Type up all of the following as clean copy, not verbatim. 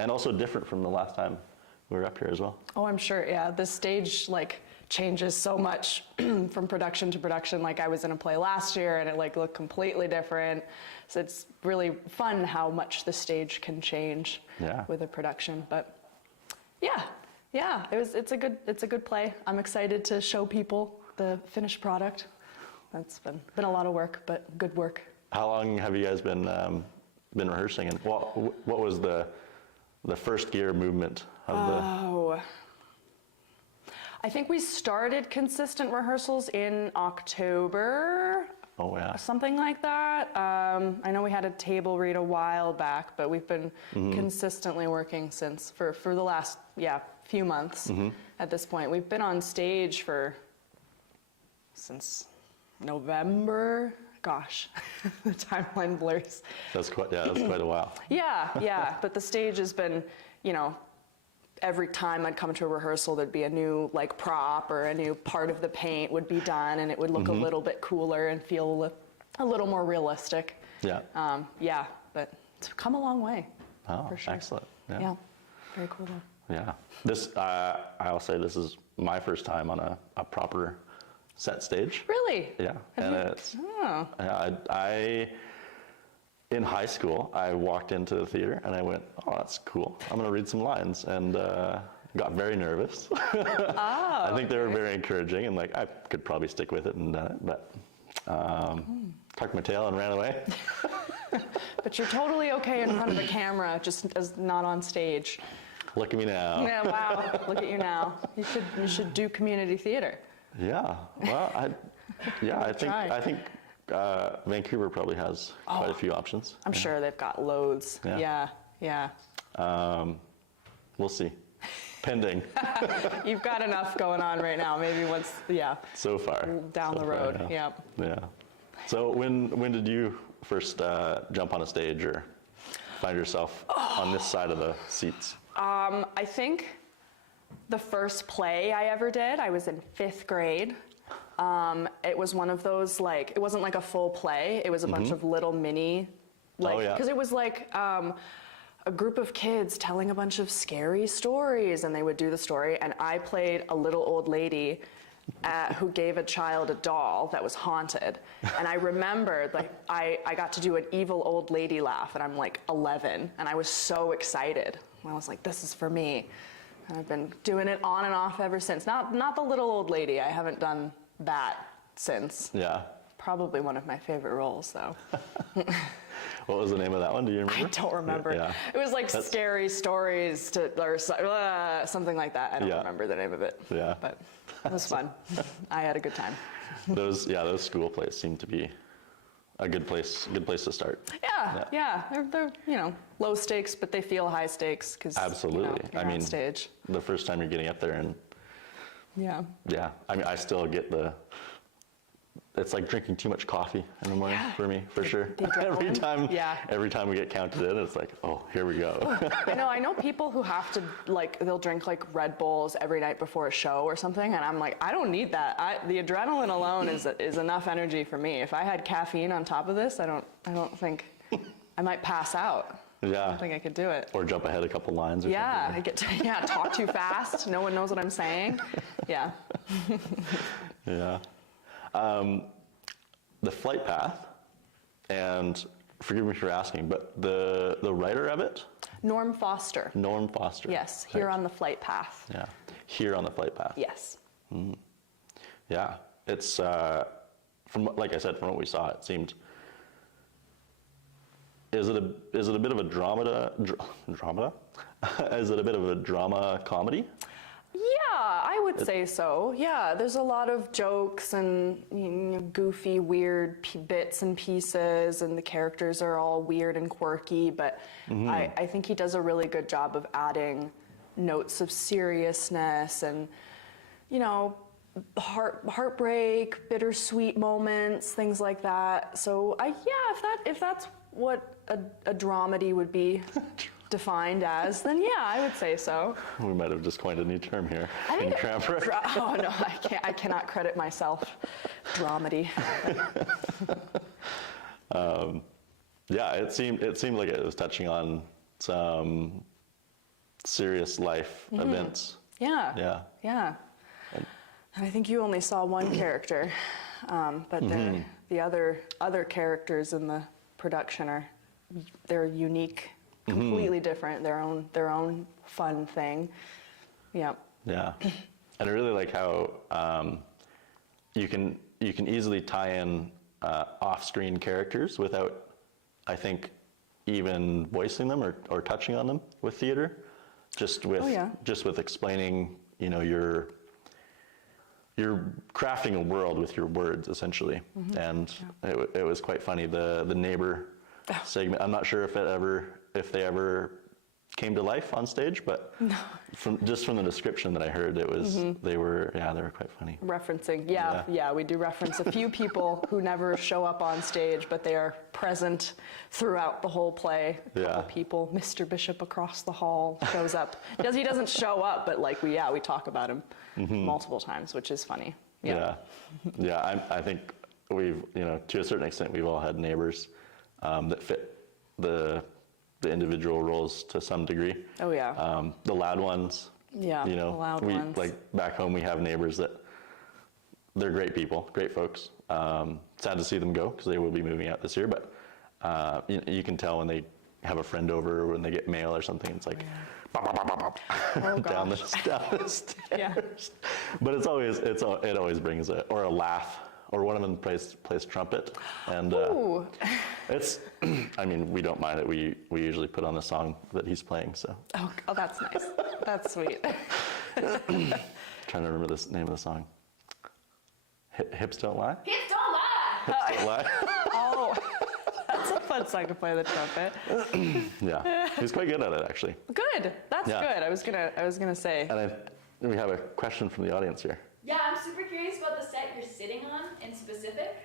And also different from the last time we were up here as well. Oh, I'm sure. Yeah, the stage like changes so much from production to production. Like I was in a play last year and it like looked completely different. So it's really fun how much the stage can change with a production. But yeah, it's a good play. I'm excited to show people the finished product. That's been a lot of work, but good work. How long have you guys been rehearsing? And what was the first gear movement of the? I think we started consistent rehearsals in October. Oh yeah. Something like that. I know we had a table read a while back, but we've been consistently working since for the last few months at this point. We've been on stage since November. Gosh, the timeline blurs. That's quite a while. Yeah, but the stage has been, every time I'd come to a rehearsal, there'd be a new like prop or a new part of the paint would be done, and it would look a little bit cooler and feel a little more realistic. Yeah. But it's come a long way. Oh, for sure. Excellent. Yeah, very cool though. Yeah, this I'll say this is my first time on a proper set stage. Really? Yeah, I in high school I walked into the theater and I went, oh, that's cool. I'm gonna read some lines, and got very nervous. I think they were very encouraging, and like I could probably stick with it and done it, but tucked my tail and ran away. But you're totally okay in front of a camera, just as not on stage. Look at me now. Yeah, wow. Look at you now. You should do community theater. Yeah. Well, I think Vancouver probably has quite a few options. I'm sure they've got loads. Yeah. We'll see. Pending. You've got enough going on right now. Maybe once, So far. Down the road. Yeah. So when did you first jump on a stage or find yourself on this side of the seats? I think the first play I ever did, I was in 5th grade. It was one of those, like, it wasn't like a full play. It was a bunch of little mini, because it was like a group of kids telling a bunch of scary stories, and they would do the story, and I played a little old lady who gave a child a doll that was haunted. And I remembered, like, I got to do an evil old lady laugh, and I'm like 11, and I was so excited. And I was like, this is for me. And I've been doing it on and off ever since. Not the little old lady. I haven't done that since. Yeah. Probably one of my favorite roles, though. What was the name of that one? Do you remember? I don't remember. It was like Scary Stories or something like that. I don't remember the name of it. Yeah. But it was fun. I had a good time. Those school plays seem to be a good place to start. Yeah. They're low stakes, but they feel high stakes because absolutely. You're on stage. The first time you're getting up there and yeah. I mean, I still get it's like drinking too much coffee in the morning for me, for sure. Every time we get counted in, it's like, oh, here we go. I know people who have to, like, they'll drink like Red Bulls every night before a show or something, and I'm like, I don't need that. The adrenaline alone is enough energy for me. If I had caffeine on top of this, I don't think I might pass out. I don't think I could do it. Or jump ahead a couple lines or something. I get to talk too fast. No one knows what I'm saying. Yeah. The flight path, and forgive me for asking, but the writer of it? Norm Foster. Norm Foster. Yes, Here on the Flight Path. Yeah, Here on the Flight Path. Yes. Yeah, it's, like I said, from what we saw, it seemed, is it a bit of a dramata? Is it a bit of a drama comedy? Yeah, I would say so. Yeah, there's a lot of jokes and goofy, weird bits and pieces, and the characters are all weird and quirky, but I think he does a really good job of adding notes of seriousness and, heartbreak, bittersweet moments, things like that. So if that's what a dramedy would be defined as, then I would say so. We might have just coined a new term here in Cranbrook. Oh no, I cannot credit myself. Dramedy. It seemed like it was touching on some serious life events. Yeah. Yeah. Yeah. And I think you only saw one character, but the other characters in the production they're unique, completely different, their own fun thing. Yeah. Yeah. And I really like how you can easily tie in off-screen characters without, I think, even voicing them or touching on them with theater. Just with explaining, you're crafting a world with your words essentially. And it was quite funny. The neighbor segment. I'm not sure if they ever came to life on stage, but from the description that I heard, it was they were quite funny. Referencing, we do reference a few people who never show up on stage, but they are present throughout the whole play. A couple people, Mr. Bishop across the hall shows up. He doesn't show up, but we talk about him multiple times, which is funny. Yeah. I think we've, to a certain extent, we've all had neighbors that fit the individual roles to some degree. Oh yeah. The loud ones. Yeah. The loud ones. Like back home, we have neighbors that they're great people, great folks. Sad to see them go because they will be moving out this year. But you can tell when they have a friend over or when they get mail or something. It's like bop, bop, bop, bop, bop, down the stairs. Yeah. But it always brings a laugh. Or one of them plays trumpet, and it's. I mean, we don't mind it. We usually put on the song that he's playing. So. Oh, that's nice. That's sweet. Trying to remember the name of the song. Hips don't lie. Hips don't lie. Hips don't lie. Oh, that's a fun song to play the trumpet. Yeah, he's quite good at it actually. Good. That's good. I was gonna say. And we have a question from the audience here. Yeah, I'm super curious about the set you're sitting on in specific.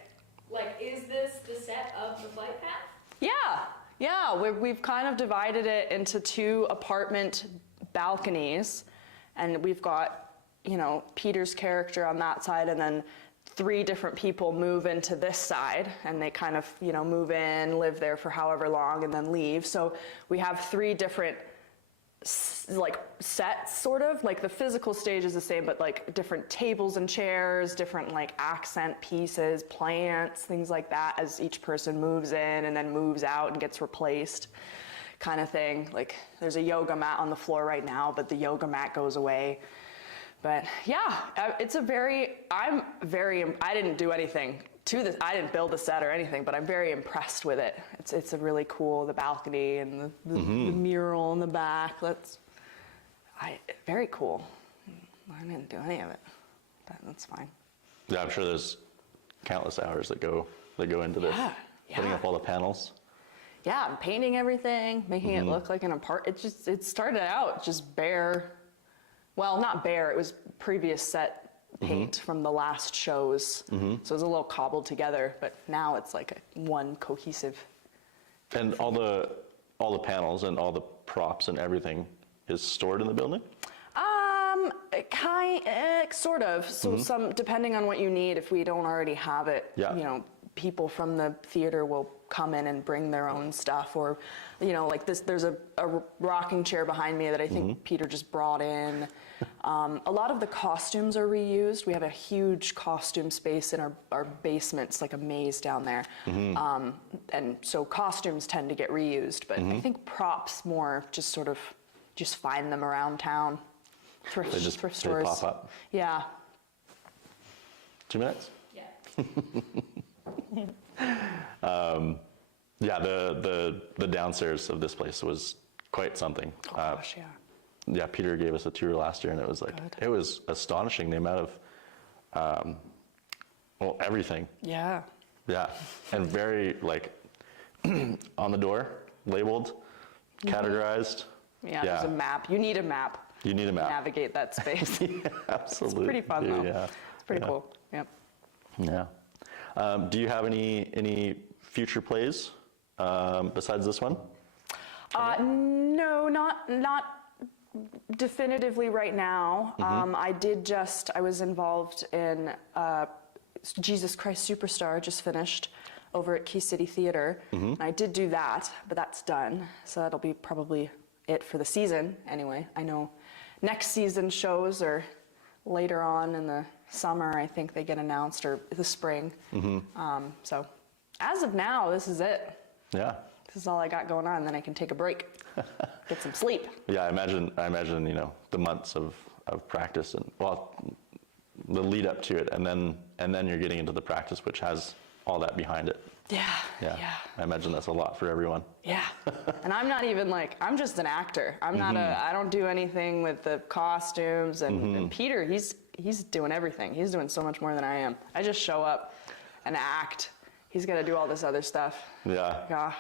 Like, is this the set of the flight path? Yeah. We've kind of divided it into 2 apartment balconies, and we've got, Peter's character on that side, and then 3 different people move into this side, and they kind of, move in, live there for however long, and then leave. So we have 3 different sets, sort of. Like the physical stage is the same, but like different tables and chairs, different like accent pieces, plants, things like that, as each person moves in and then moves out and gets replaced, kind of thing. Like there's a yoga mat on the floor right now, but the yoga mat goes away. But yeah, I didn't do anything to this. I didn't build the set or anything, but I'm very impressed with it. It's a really cool, the balcony and the mural in the back. Very cool. I didn't do any of it, but that's fine. Yeah, I'm sure there's countless hours that go into this. Putting up all the panels. Yeah, I'm painting everything, making it look like an apartment. It started out just bare. Well, not bare. It was previous set paint from the last shows. So it was a little cobbled together, but now it's like one cohesive. And all the panels and all the props and everything is stored in the building? Sort of. So some, depending on what you need, if we don't already have it, people from the theater will come in and bring their own stuff, or, like this, there's a rocking chair behind me that I think Peter just brought in. A lot of the costumes are reused. We have a huge costume space in our basement. It's like a maze down there. And so costumes tend to get reused, but I think props more just find them around town. Thrift stores. They pop up. Yeah. 2 minutes? Yeah. Yeah, the downstairs of this place was quite something. Oh gosh, yeah. Yeah, Peter gave us a tour last year, and it was like, it was astonishing the amount of, everything. Yeah. Yeah, and very on the door, labeled, categorized. Yeah, there's a map. You need a map. You need a map. To navigate that space. Yeah, absolutely. It's pretty fun though. Yeah. It's pretty cool. Yep. Yeah. Do you have any future plays besides this one? No, not definitively right now. I was involved in Jesus Christ Superstar, just finished over at Key City Theater. And I did do that, but that's done. So that'll be probably it for the season anyway. I know next season shows are later on in the summer, I think they get announced, or the spring. So as of now, this is it. Yeah. This is all I got going on. Then I can take a break, get some sleep. Yeah, I imagine, the months of practice and, well, the lead up to it, and then you're getting into the practice, which has all that behind it. Yeah. I imagine that's a lot for everyone. Yeah. And I'm not even I'm just an actor. I'm not I don't do anything with the costumes and Peter, he's doing everything. He's doing so much more than I am. I just show up and act. He's got to do all this other stuff. Yeah.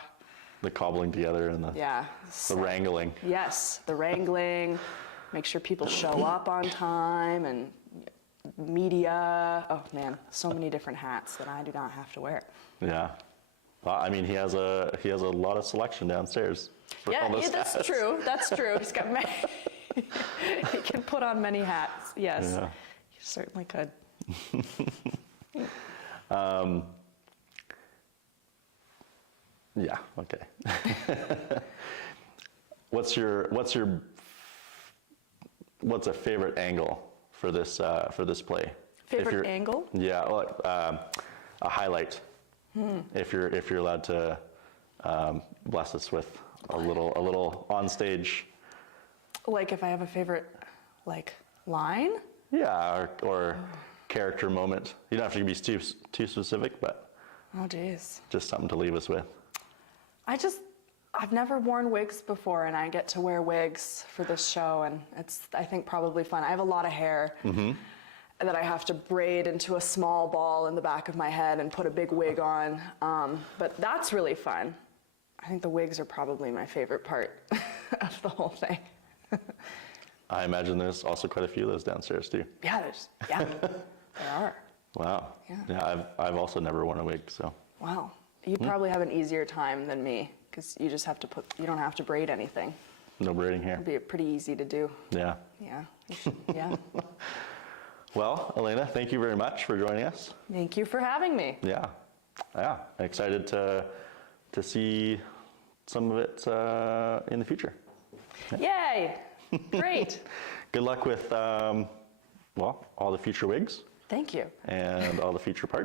The cobbling together and the wrangling. Yes, the wrangling, make sure people show up on time, and media. Oh man, so many different hats that I do not have to wear. Yeah. Well, I mean, he has a lot of selection downstairs. That's true. That's true. He's got many. He can put on many hats. Yes, Yeah. he certainly could. Yeah. Okay. What's a favorite angle for this play? Favorite angle? Yeah, a highlight. If you're allowed to bless us with a little on stage. Like if I have a favorite line? Yeah, or character moment. You don't have to be too specific, but Oh geez. just something to leave us with. I've never worn wigs before, and I get to wear wigs for this show, and it's, I think, probably fun. I have a lot of hair that I have to braid into a small ball in the back of my head and put a big wig on, but that's really fun. I think the wigs are probably my favorite part of the whole thing. I imagine there's also quite a few of those downstairs too. Yeah, there are. Wow. Yeah. I've also never worn a wig, so. Wow. You probably have an easier time than me, because you just have to you don't have to braid anything. No braiding hair. It'd be pretty easy to do. Yeah. Yeah. Yeah. Well, Elena, thank you very much for joining us. Thank you for having me. Yeah. Excited to see some of it in the future. Yay! Great. Good luck with all the future wigs Thank you. and all the future parts.